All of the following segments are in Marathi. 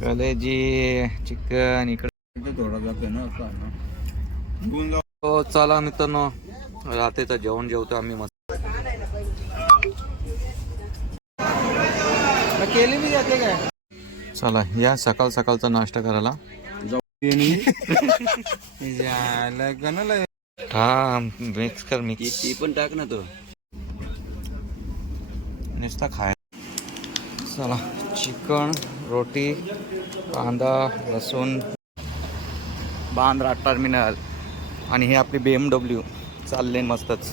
कलेजी चिकन इकडे. थोडा जाते ना हो चला मित्रांनो रात्रीचं जेवण जेवतो आम्ही मस्त. केली मी जाते काय? चला या सकाळ सकाळचा नाश्ता करायला. हा मिक्स कर मिक्स ती पण टाक ना तो. नुसता खाय चला चिकन. रोटी कांदा लसूण बांद्रा टर्मिनल आणि हे आपली बी एम डब्ल्यू चालले मस्तच.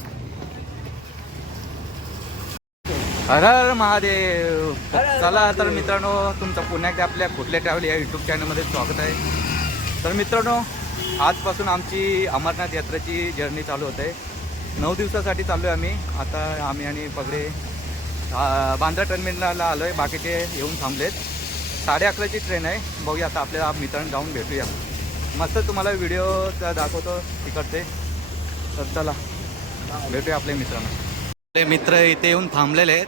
हर हर महादेव. चला तर मित्रांनो तुमचं एकदा आपल्या कुठल्या ट्रॅव्हल या यूट्यूब चॅनलमध्ये स्वागत आहे. तर मित्रांनो आजपासून आमची अमरनाथ यात्रेची जर्नी चालू होते. नऊ दिवसासाठी चाललो आहे आम्ही. आता आम्ही आणि पगडे बांद्रा टर्मिनलला आलो आहे बाकीचे येऊन थांबलेत. साडे अकराची ट्रेन आहे. बघूया आता आपल्या मित्रांना जाऊन भेटूया. मस्त तुम्हाला व्हिडिओ दाखवतो तिकडचे. तर चला भेटूया आपल्या मित्रांना. आपले मित्र इथे येऊन थांबलेले आहेत.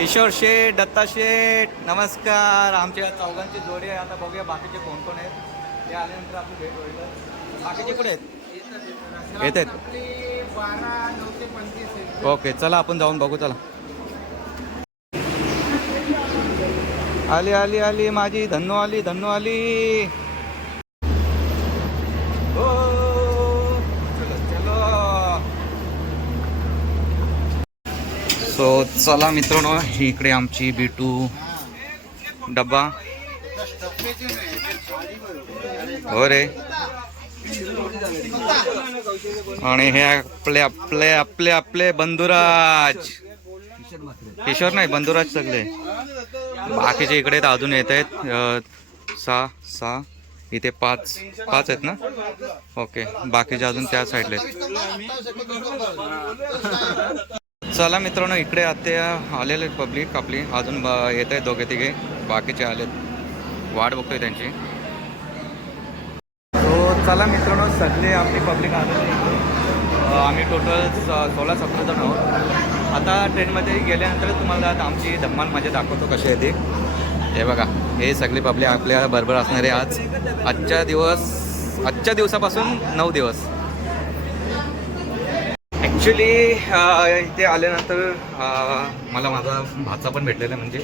ईश्वर शेठ दत्ता शेठ नमस्कार. आमच्या चौघांची जोडी आहे. आता बघूया बाकीचे कोण कोण आहेत. ते आल्यानंतर आपली भेट होईल. बाकीचे कुठे आहेत? येत आहेत. ओके चला आपण जाऊन बघू चला. आली आली आली माझी धन्नो आली धन्नो आली. हो चलो चलो. सो चला मित्रांनो इकडे आमची बिटू डब्बा. हो रे. आणि हे आपले आपले आपले आपले बंधुराज. किशोर नाही बंधुराज सगळे. बाकीचे इकडे तर अजून येत आहेत. सहा सहा इथे पाच पाच आहेत ना? ओके. बाकीचे अजून त्या साईडला आहेत. चला मित्रांनो इकडे आता आलेले पब्लिक आपली. अजून येत आहेत दोघे तिघे. बाकीचे आलेत. वाट बघतोय त्यांची. सो चला मित्रांनो सगळे आपली पब्लिक आलेली आम्ही टोटल सोळा सतरा जण आहोत. आता ट्रेनमध्ये गेल्यानंतर तुम्हाला आता आमची धम्मान मजा दाखवतो कशी आहे ती. हे बघा हे सगळी पब्लिक आपल्या बरोबर असणारे आज. आजच्या दिवस आजच्या दिवसापासून नऊ दिवस. ॲक्च्युली इथे आल्यानंतर मला माझा भाचा पण भेटलेला म्हणजे.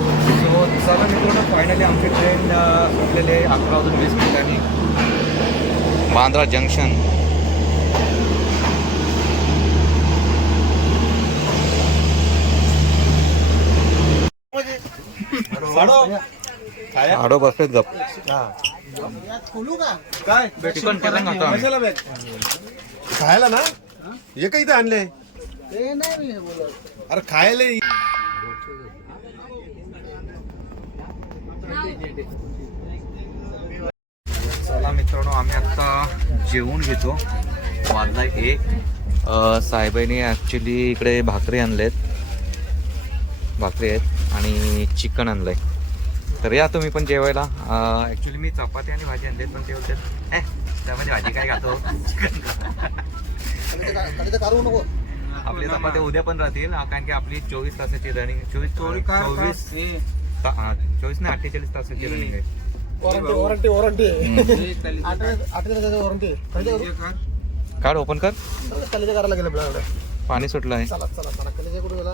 सो चला मित्रांनो फायनली आमची ट्रेन सुटलेली अकरा वाजून वीस मिनिटांनी. बांद्रा जंक्शन आडो बसलेत गप. काय? खायला ना? हे काही इथं आणले अरे खायला. चला मित्रांनो आम्ही आता जेवून घेतो. वाजला एक साहेबांनी ॲक्च्युली इकडे भाकरी आणलेत. भाकरी आहेत आणि चिकन आणलंय. तर या तुम्ही पण जेवायला. ॲक्च्युली मी चपाती आणि भाजी आणलेत पण ते बोलतात "ए, त्यामध्ये भाजी काय खातो? चिकन आपली चपात्या उद्या पण राहतील कारण की आपली चोवीस तासाची रनिंग चोवीस चोवीस हा, चोवीस नाही अठ्ठेचाळीस तासाची रनिंग आहे. वॉरंटी वॉरंटी वॉरंटी काढ. ओपन कर. कलेजे करायला गेलं आपल्याकडे. पाणी सुटलं आहे. चला चला चला. कलेजे कुठे गेला?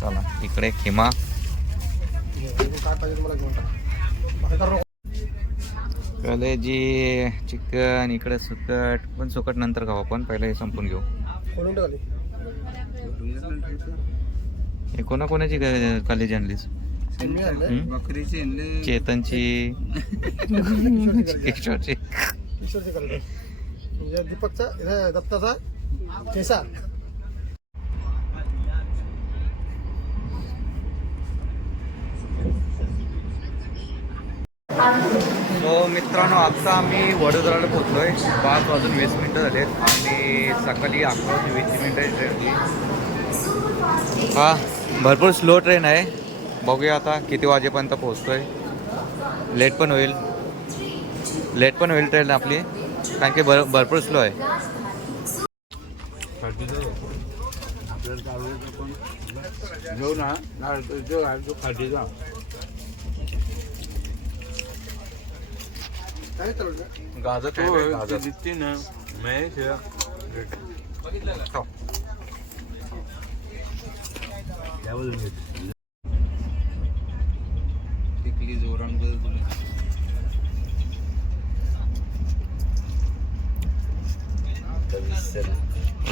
चला इकडे खिमा. कलेजी चिकन इकडे सुकट पण सुकट नंतर खाऊ आपण पहिले हे संपून घेऊ. हे कोणाकोणाची ग- कलेजी आणलीस? चेतनची. किशोरची. म्हणजे दीपकचा दत्ताचा ठेसा सो मित्रांनो आत्ता आम्ही वडोदराला पोहोचलोय. पाच वाजून वीस मिनटं झालेत. आणि सकाळी अकरा वाजून वीस मिनटं ट्रेन हा भरपूर स्लो ट्रेन आहे. बघूया आता किती वाजेपर्यंत पोहोचतोय. लेट पण होईल. लेट पण होईल ट्रेन आपली. कारण की भर भरपूर स्लो आहे आपल्याला चालवायचं पण घेऊ ना नारळ तो जो आहे तो खाटीचा काय चालू गाजर तो गाजर. दिसते ना. महेश जोरान बदल तुम्ही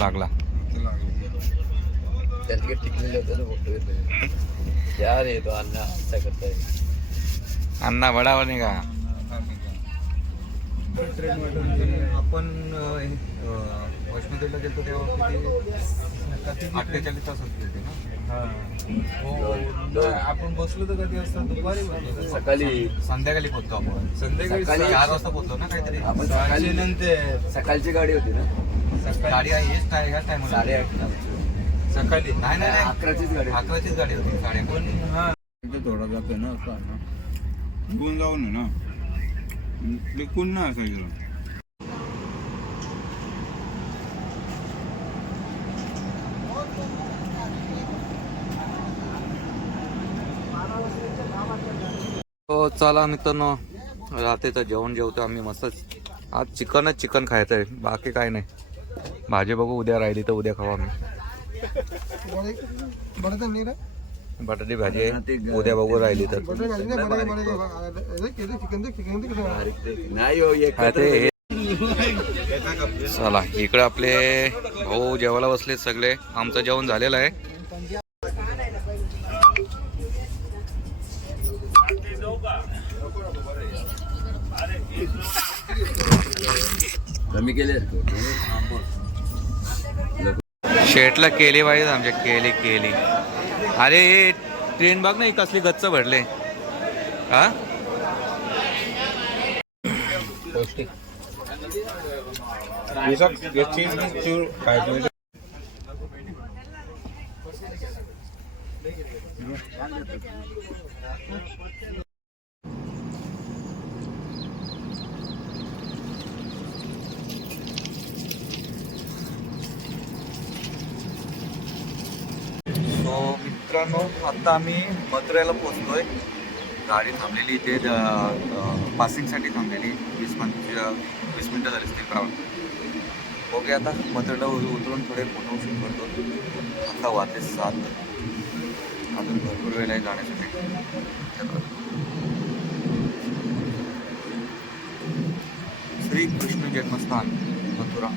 लागला. त्यात टिकलेलं होतं ना फोटो यार येतो अण्णा असं करताय. अण्णा बडावा नाही का आपण वैष्णोदेवीला गेलो तेव्हा किती? अठ्ठेचाळीस तास होती ना? हो. आपण बसलो तर कधी असतात दुपारी सकाळी. संध्याकाळी पोहोचतो आपण. संध्याकाळी चार वाजता पोहोचलो ना काहीतरी? आपण सकाळी नंतर. सकाळची गाडी होती ना? गाडी आहे हेच टाय ह्याच टायमाला. साडेआठ सकाळी. नाही नाही नाही. अकराचीच गाडी होती. अकराचीच गाडी होती साडे पण हा. थोडा जातोय ना असा ना घेऊन जाऊ ना? लिकून ना असायचं हो चला मित्रांनो रात्रीचं जेवण जेवतो आम्ही मस्तच. आज चिकनच चिकन खायचं आहे बाकी काय नाही. भाजी बघू उद्या राहिली तर उद्या खाऊ आम्ही. बटाटी भाजी आहे. उद्या बघू राहिली तर. नाही चला इकडे आपले भाऊ जेवायला बसले सगळे. आमचं जेवण झालेलं आहे. कमी केले. शेटला केली पाहिजे आमच्या केली केली. अरे ट्रेन बघ नाही कसली गच्च भरले. हा चूर खायचं सो आत्ता आम्ही मथुऱ्याला आहे गाडी थांबलेली इथे पासिंगसाठी थांबलेली. वीस मिनिट वीस मिनटं झाली असतील प्राऊंड ओके आता मथुऱ्याला उतरून थोडे फोटो शूट करतो. आता वाजले सात. अजून भरपूर वेळ आहे जाण्यासाठी. श्री कृष्ण जन्मस्थान मथुरा.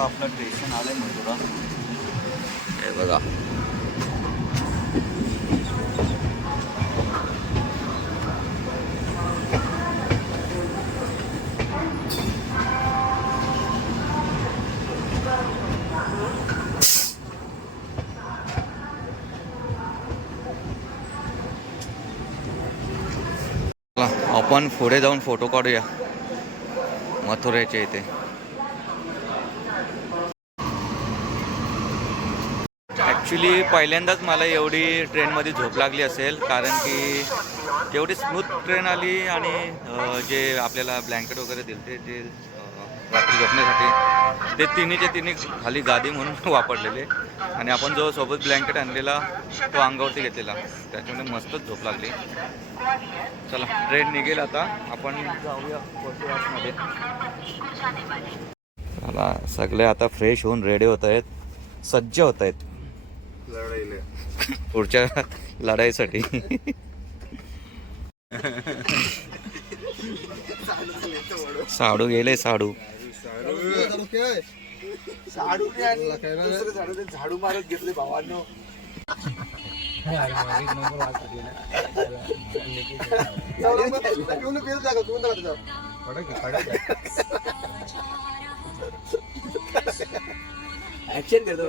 आपलं स्टेशन आलंय मथुरा हे बघा. आपण पुढे जाऊन फोटो काढूया. मथुरेच्या इथे. ॲक्च्युली पहिल्यांदाच मला एवढी ट्रेनमध्ये झोप लागली असेल कारण की एवढी स्मूथ ट्रेन आली आणि जे आपल्याला ब्लँकेट वगैरे दिले ते रात्री झोपण्यासाठी ते तिन्हीचे तिन्ही खाली गादी म्हणून वापरलेले. आणि आपण जो सोबत ब्लँकेट आणलेला तो अंगावरती घेतलेला. त्याच्यामुळे मस्तच झोप लागली. चला ट्रेन निघेल आता. आपण जाऊया चला सगळे आता फ्रेश होऊन रेडी होत आहेत. सज्ज होत आहेत. पुढच्या लढाईसाठी. साडू गेले साडू. झाडू झाडू मारत घेतले भावांनो ऍक्शन करतो.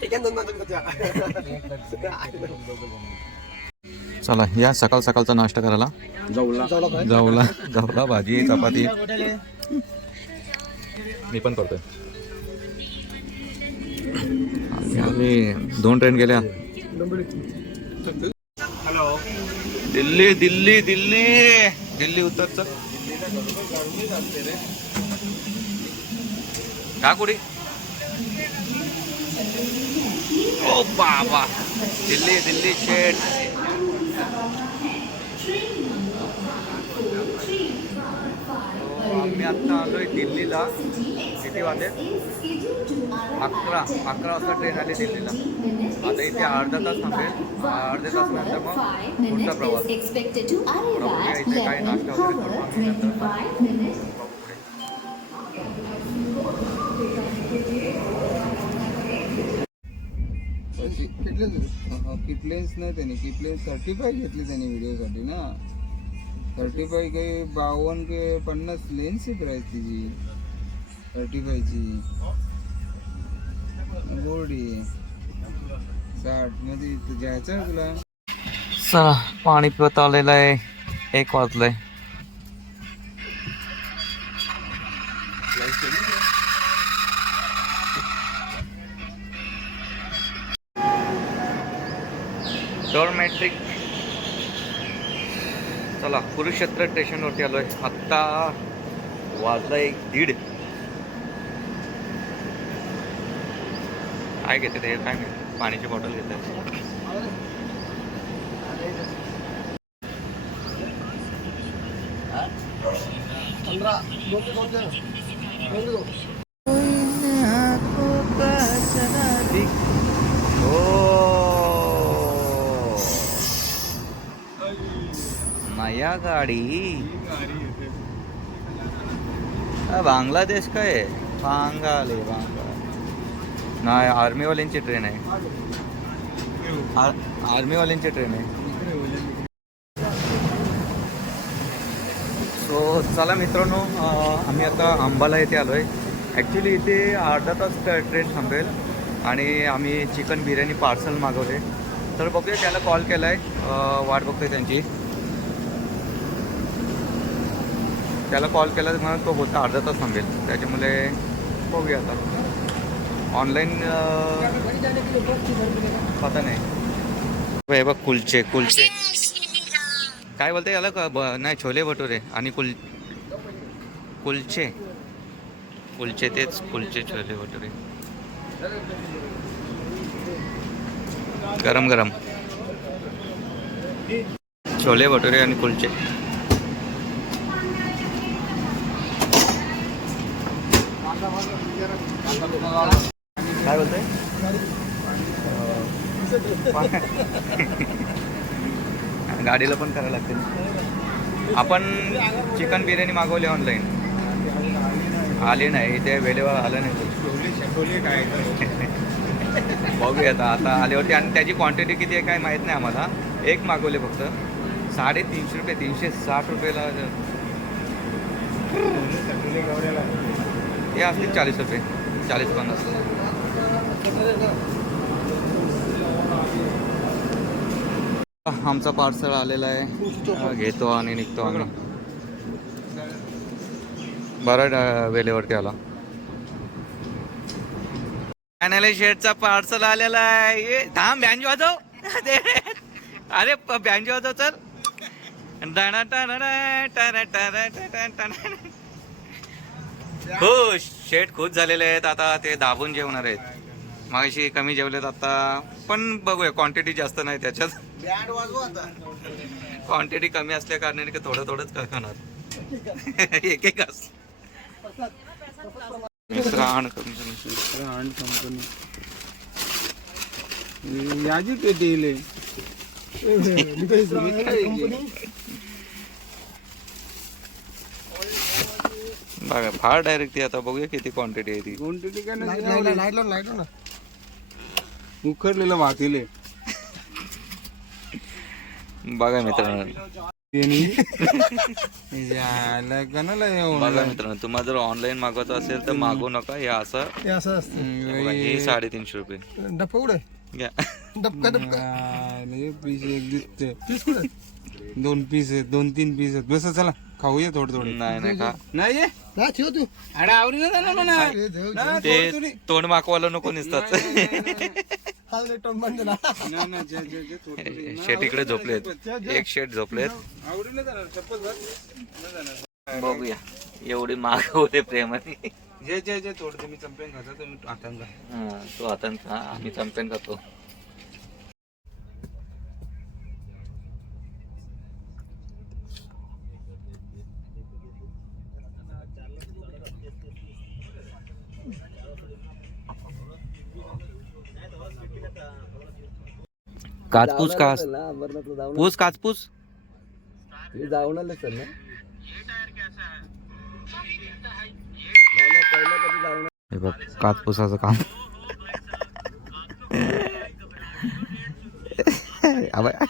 चला या सकाळ सकाळचा नाश्ता करायला. जाऊला जाऊला जाऊला भाजी चपाती. मी पण करतोय. आम्ही दोन ट्रेन गेल्या. दिल्ली दिल्ली दिल्ली. दिल्ली उत्तरचं. का कुठे ओ बाबा दिल्ली दिल्ली शेट आम्ही आता आलोय दिल्लीला किती वाजले? अकरा अकरा वाजता ट्रेन आली दिल्लीला. आता इथे अर्धा तास थांबेल. अर्ध्या तास नंतर मग पुढचा प्रवास. इथे काही नाश्ता वगैरे cover करू आम्ही नंतर 25 minutes. किटलेन्स नाही त्याने. किटलेन्स थर्टी फाय घेतली त्याने व्हिडिओसाठी ना. थर्टी फाय काही बावन्न के पन्नास लेन्सची प्राईस तिची. थर्टी फायची गोडी साठ. मध्ये इथं घ्यायचं आहे तुला? चला पाणी पिवत आलेलं आहे. एक वाजलंय. मॅट्रिक चला कुरुक्षेत्र स्टेशनवरती आलोय. आत्ता वाजला एक दीड. काय घेते ते काय नाही. पाण्याची बॉटल घेते. पंधरा नया गाडी. बांगलादेश काय आहे? बांगाल आहे नाही आर्मीवाल्यांची ट्रेन आहे. आर- आर्मीवाल्यांची ट्रेन आहे. सो चला मित्रांनो आम्ही आता अंबाला येथे आलो आहे ॲक्च्युली इथे अर्धा तास ट्रेन थांबेल आणि आम्ही चिकन बिर्याणी पार्सल मागवले. तर बघूया त्याला कॉल केला आहे वाट बघतोय त्यांची. त्याला कॉल केला तर म्हणून तो बोलता अर्धा तास थांबेल. त्याच्यामुळे बघूया आता. ऑनलाईन पता नाही. हे बघ कुलचे कुलचे. काय बोलते याला का ब- नाही छोले भटुरे आणि कुल कुलचे. कुलचे तेच कुलचे छोले भटुरे. गरम गरम. छोले भटुरे आणि कुलचे काय बोलतोय? गाडीला पण करायला लागते. आपण चिकन बिर्याणी मागवली ऑनलाईन आली नाही इथे वेळेवर आलं नाही. बघूया आता आता आल्यावरती आणि त्याची क्वांटिटी किती आहे काय माहीत नाही आम्हाला. एक मागवले फक्त. साडेतीनशे रुपये तीनशे साठ रुपयाला हे असतील चाळीस रुपये चाळीस पन्नास. आमचा पार्सल आलेला आहे. घेतो आणि निघतो आम्ही. बरं वेळेवरती आला. फायनली शेटचा पार्सल आलेला आहे. ये, थांब बँजो वाजव. अरे बँजो वाजव चल. हो शेट खुश झालेले आहेत. आता ते दाबून जेवणार आहेत. मागाशी कमी जेवलेत आता. पण बघूया क्वांटिटी जास्त नाही त्याच्यात. क्वांटिटी कमी असल्या कारणाने का थोडं थोडंच का खाणार एक एक मिश्रण कंपनी मी तर इस्रायल कंपनी बघा फार डायरेक्ट ती आता बघूया किती क्वांटिटी आहे ती. क्वांटिटी काय नाही. लाइट लावून लाइट ना. उखडलेलं वाकेले बघा मित्रांनो. येऊन? बघा मित्रांनो तुम्हाला जर ऑनलाईन मागवायचं असेल तर मागवू नका. हे असं. हे असं असतं. बघा, हे साडेतीनशे रुपये. डप्पा घ्या. पीस एक दिसते पीस कुठे दोन पीस आहेत दोन तीन पीस आहेत. बस चला. खाऊया थोडं थोडं. नाही नाही का नाही ये. ठेव तू. अरे ना म्हणा. तोंड माकवायला नको निसतात. हा लय टोन बंद ना. ना, ना, जे- जे- जे थोडी थोडी. ना, शेट इकडे झोपलेत. एक शेट झोपलेत. बघूया. एवढी माग होते प्रेमाने. जे जे जे थोडं तुम्ही चंपेन खाता तुम्ही हा, तो आता खा आम्ही चंपेन खातो. काचपूस काच पूस काचपूस? जाऊन आले सर ना. हे बघ काचपुसाचं काम.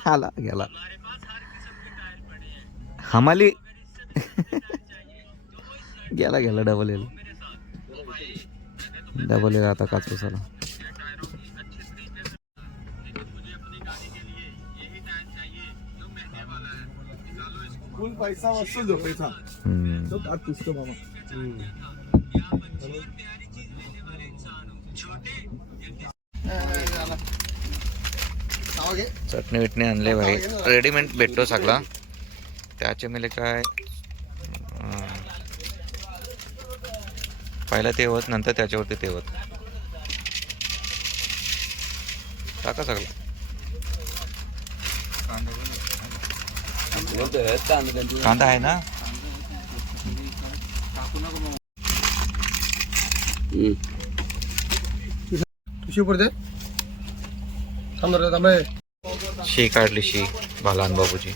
आला गेला. हमाली. गेला गेला डबल एल डबल एल आता काचपुसाला. फुल पैसा. तो पुसतो मामा. चटणी विटणी आणले भाई. रेडीमेड भेटतो सगळा. त्याचे मेले काय? पहिला ते होत नंतर त्याच्यावरती ते होत टाका सगळं. कांदा आहे ना. शी काढली शी लहान बाबूची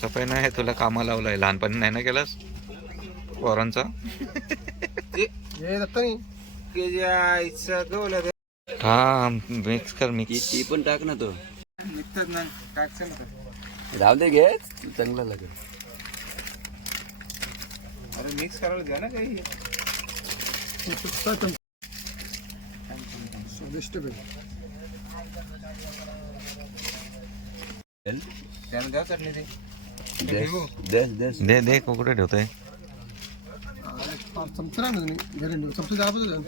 सफाई नाही तुला कामाला लावलाय. लहानपणी नाही ना केलास? पोरांचा? हा मिक्स कर मिक्स ती पण टाक ना तो. निघतात ना राहू दे घे चांगला लागेल अरे मिक्स करायला द्या ना काही. स्वादिष्ट त्याला द्या चटणी ते. दे दे ठेवतोय.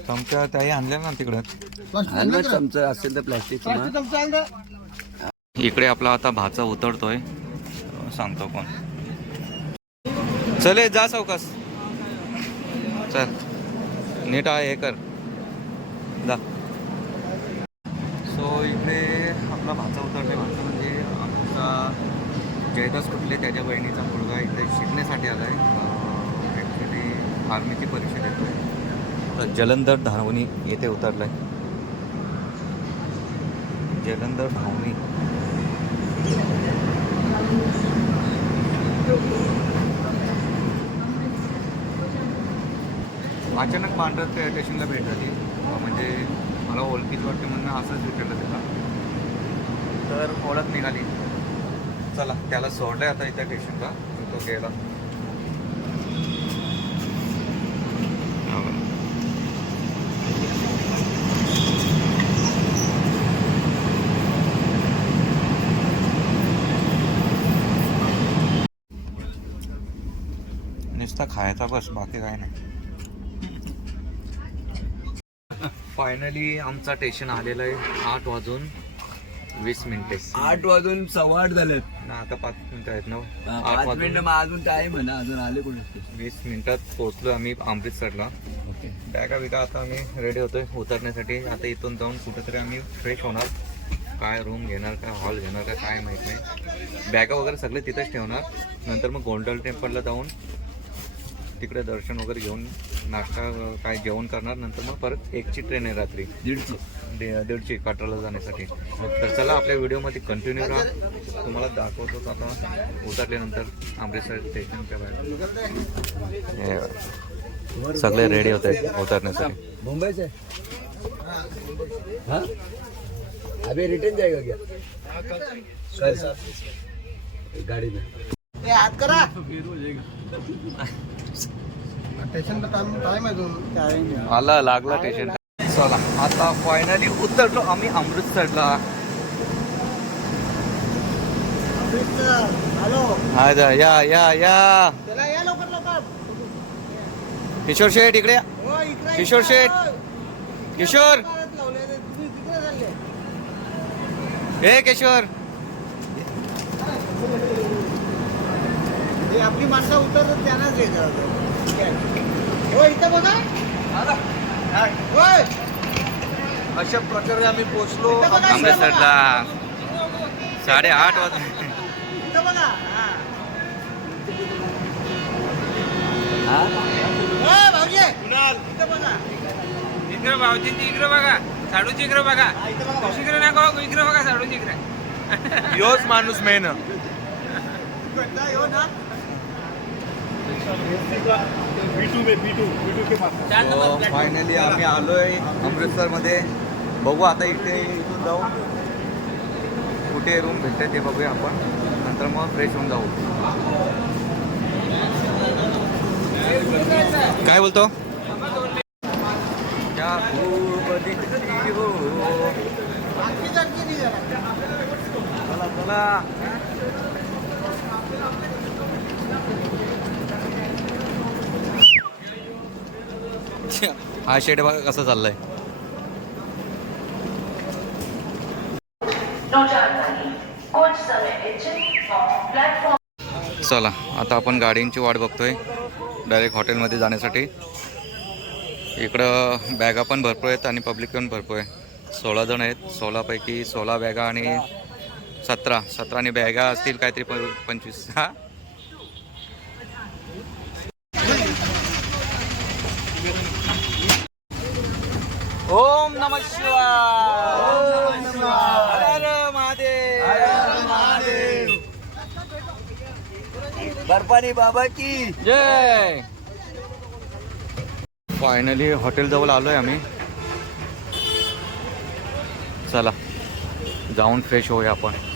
चमचा ताई आणल्या ना तिकडं. आणलं? चमचा असेल तर प्लास्टिक प्लास्टिक चमचा आण रे. इकडे आपला आता भाचा उतरतोय. सांगतो कोण. चले जा सावकास चल. नीट आहे हे कर. जा. सो इकडे आपला भाचा उतरतोय भाचा म्हणजे आमचा जयदास कुठले त्याच्या बहिणीचा मुलगा इथे शिकण्यासाठी आला आहे ॲक्च्युली आर्मीची परीक्षा देतोय जलंधर धावणी येथे उतरलाय. जलंधर धावणी. अचानक पांढरत त्या स्टेशनला भेट म्हणजे मला ओळखीच वाटते म्हणून असंच भेटलं त्याला. तर ओळख निघाली. चला त्याला सोडलं आता इथं स्टेशनला तो गेला. खायचा बस बाकी काय नाही. फायनली आमचा स्टेशन आलेला आहे आठ वाजून वीस मिनिटे आठ वाजून सव्वा आठ झालेत. ना आता पाच मिनिटं आहेत ना हा, आठ मिनिटं मग अजून टाइम आहे ना अजून आले कोणी वीस मिनिटात पोहोचलो आम्ही अमृतसरला ओके बॅगा बिगा आता आम्ही रेडी होतोय उतरण्यासाठी. आता इथून जाऊन कुठेतरी आम्ही फ्रेश होणार. काय रूम घेणार काय हॉल घेणार का काय माहीत नाही. बॅगा वगैरे सगळे तिथेच ठेवणार. नंतर मग गोल्डन टेम्पलला जाऊन तिकडे दर्शन वगैरे घेऊन नाश्ता काय जेवण करणार नंतर मग परत एकची ट्रेन आहे रात्री. दीडशे दे- दीडची काट्राला जाण्यासाठी. तर चला आपल्या व्हिडिओमध्ये कंटिन्यू राहा. तुम्हाला दाखवतोच आता. उतरल्यानंतर अमृतसर स्टेशनच्या बाहेर. सगळे रेडी होत आहेत उतरण्यासाठी. मुंबई से? हाँ? अभी रिटर्न जाएगा क्या? कल गाड़ी में। ए, हात करा। टाइम आहे आला लागला स्टेशन चला आता फायनली उतरलो आम्ही अमृतसरला. हॅलो. हा जा, या या या. किशोर शेठ इकडे. हो इकडे किशोर शेठ. किशोर. तिकडे चालले. हे किशोर. हे आपली माणसं उतरतात त्यांनाच हे. हो इथं बघा. होय. अशा प्रकारे आम्ही पोहोचलो. अमृतसरला साडेआठ वाजता इथं बघा. हा. हो, भाऊजी. इथं बघा. इकडे भाऊजींची इकडे बघा. साडूची इकडे बघा. हा, इथं बघा भाऊजी. इकडे नको इकडे बघा साडूची इकडे. योच माणूस मेन. ना. फायनली आम्ही आलोय अमृतसरमध्ये बघू आता इथे इथून जाऊ. कुठे रूम भेटते ते बघूया आपण. नंतर मग फ्रेश होऊन जाऊ. काय बोलतो? हो. चला चला. हा शेड बघा कसं चाललंय. चला आता आपण गाडींची वाट बघतोय. डायरेक्ट हॉटेलमध्ये जाण्यासाठी. इकडं बॅगा पण भरपूर आहेत आणि पब्लिक पण भरपूर आहे. सोळा जण आहेत. सोळापैकी सोळा बॅगा आणि सतरा. सतरा आणि बॅगा असतील काहीतरी प- पंचवीस. हा? ओम नम शिवाय। हर हर महादेव। बर्फानी बाबा की। जय। फायनली हॉटेल जवळ आलोय आम्ही. चला जाऊन फ्रेश होऊया आपण.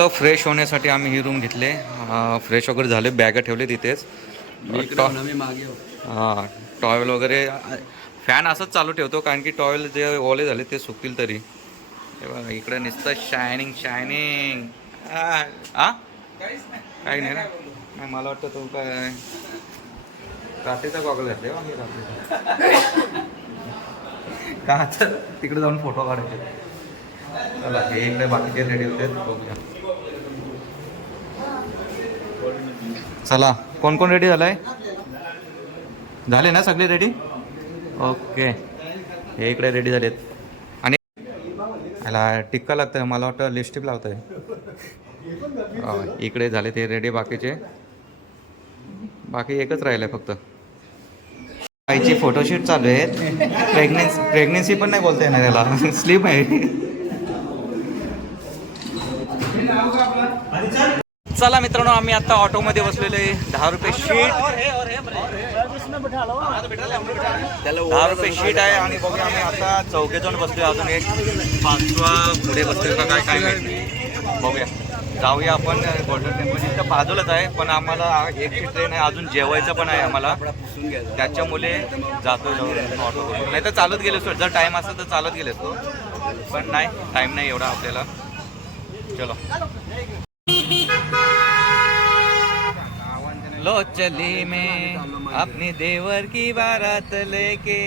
फक्त फ्रेश होण्यासाठी आम्ही ही रूम घेतले. फ्रेश वगैरे झाले बॅगा ठेवले तिथेच. हा टॉवेल वगैरे फॅन असंच चालू ठेवतो कारण की टॉवेल जे ओले झाले ते सुकतील तरी. बघा इकडे नुसतं शायनिंग शायनिंग आ काही नाही ना. नाही, मला वाटतं तो काय रात्रीचा गॉगल घातले रात्रीचा. का आता तिकडे जाऊन फोटो काढायचे? चला हे इकडे बाकीचे रेडी होते बघूया. चला कोण कोण रेडी झालाय? झाले ना सगळे रेडी ओके हे इकडे रेडी झालेत. आणि याला टिक्का लागतं मला वाटतं लिपस्टिक लावतंय. आहे इकडे झाले ते रेडी बाकीचे. बाकी एकच राहिलं आहे फक्त. आईची फोटोशूट चालू आहेत. प्रेग्नेन्सी प्रेग्नेन्सी पण नाही बोलता येणार याला. स्लीप आहे. चला मित्रांनो आम्ही आता ऑटोमध्ये बसलेले दहा रुपये शीट. दहा रुपये शीट आहे आणि बघूया आम्ही आता चौघे जण बसलोय अजून एक. पाचवा पुढे बसतोय का काय काय माहिती बघूया. जाऊया आपण गोल्डन टेम्पल इथं. बाजूलाच आहे पण आम्हाला एकची ट्रेन आहे. अजून जेवायचं पण आहे आम्हाला. त्याच्यामुळे जातो ऑटो नाही तर चालत गेलो असतो. जर टाईम असेल तर चालत गेले असतो. पण नाही टाईम नाही एवढा आपल्याला. चलो. लो चली में अपनी देवर की बारात लेके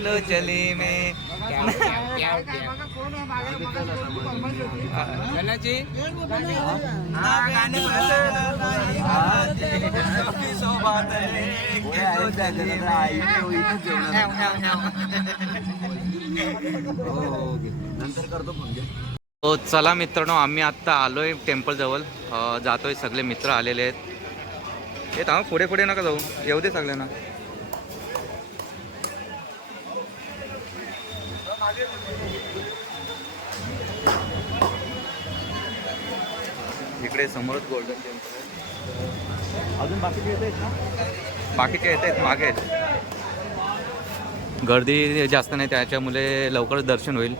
लो चली में। हो चला मित्रांनो आम्ही आत्ता आलोय टेम्पल जवळ. जातोय सगळे मित्र आलेले आहेत. हे थांब पुढे पुढे नका जाऊ. येऊ दे सगळ्यांना. इकडे समोरच गोल्डन टेम्पल अजून बाकीचे येत आहेत ना बाकीचे येत आहेत मागे आहेत. गर्दी जास्त नाही त्याच्यामुळे लवकरच दर्शन होईल.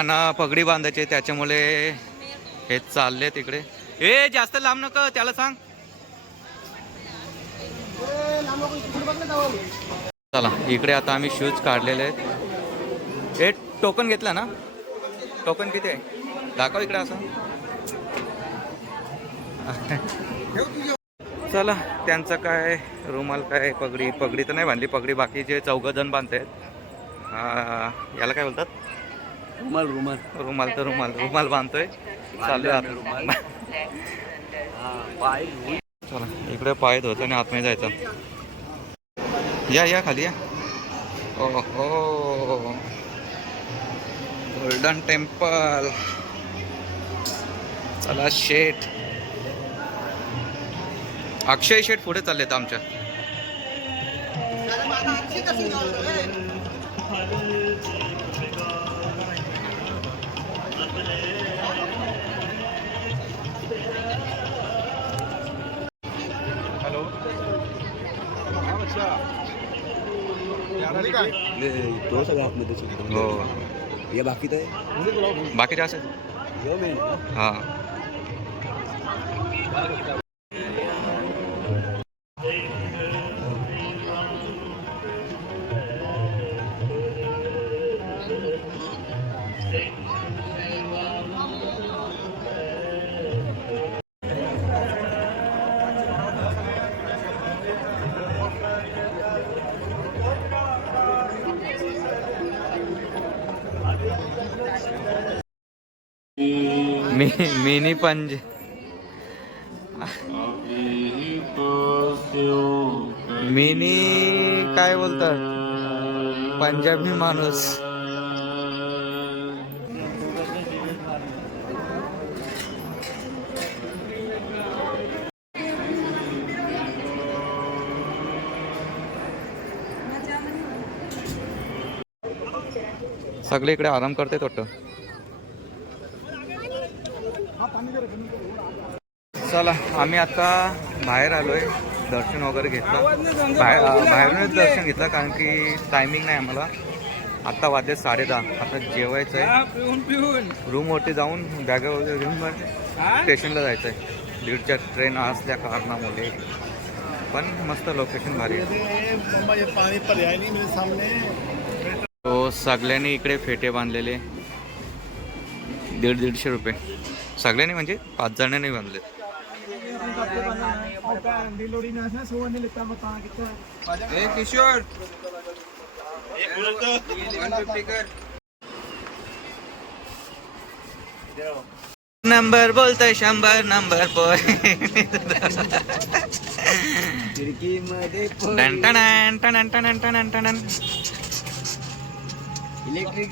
यांना पगडी बांधायची त्याच्यामुळे हे चालले तिकडे. ए जास्त लांब नको त्याला सांग. चला इकडे आता आम्ही शूज काढलेले आहेत. हे टोकन घेतला ना? टोकन किती आहे? दाखव इकडे असं. चला त्यांचं काय रुमाल काय पगडी पगडी तर नाही बांधली. पगडी बाकीचे चौघ जण बांधतायत याला काय बोलतात? रुमाल रुमाल. रुमाल तर रुमाल रुमाल बांधतोय. चालू रुमाल. पाय चला इकडे पाय धुत आणि आतमध्ये जायचं. या या खाली या. ओहो गोल्डन टेम्पल चला शेठ. अक्षय शेठ पुढे चाललेत आमच्या. तो सगळं आतमध्ये हो. हे बाकी तर बाकीचे असेल हा. मिनी पंज. मिनी काय बोलतात? पंजाबी माणूस. सगळे इकडे आराम करते वाटतं चला आम्ही आता बाहेर आलोय दर्शन वगैरे घेतलं. बाहेर बाहेरूनच दर्शन घेतलं कारण की टायमिंग नाही आम्हाला. आत्ता वाजले साडे दहा आता जेवायचं आहे रूमवरती जाऊन बॅगा वगैरे घेऊन हा? स्टेशनला जायचं आहे दीडच्या ट्रेन असल्या कारणामुळे. पण मस्त लोकेशन भारी आहे. तो सगळ्यांनी इकडे फेटे बांधलेले. दीड दीडशे रुपये. सगळ्यांनी म्हणजे पाच जणांनी बांधले. ਕਰਦੇ नंबर बोलते शंबर नंबर पोय इलेक्ट्रिक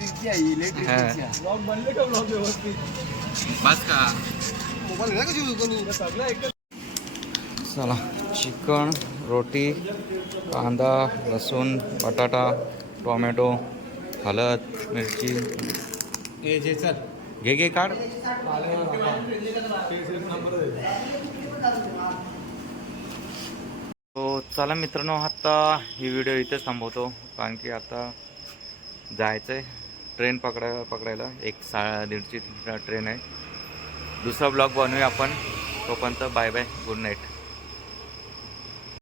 बस का चला चिकन रोटी कांदा लसूण बटाटा टोमॅटो हळद मिरची. घे घे काढ. तो चला मित्रांनो आता ही व्हिडिओ इथेच थांबवतो कारण की आता जायचं आहे ट्रेन पकडा पकडायला. एक सा दीडची ट्रेन आहे. दुसरा ब्लॉग बनवूया आपण. तोपर्यंत बाय बाय गुड नाईट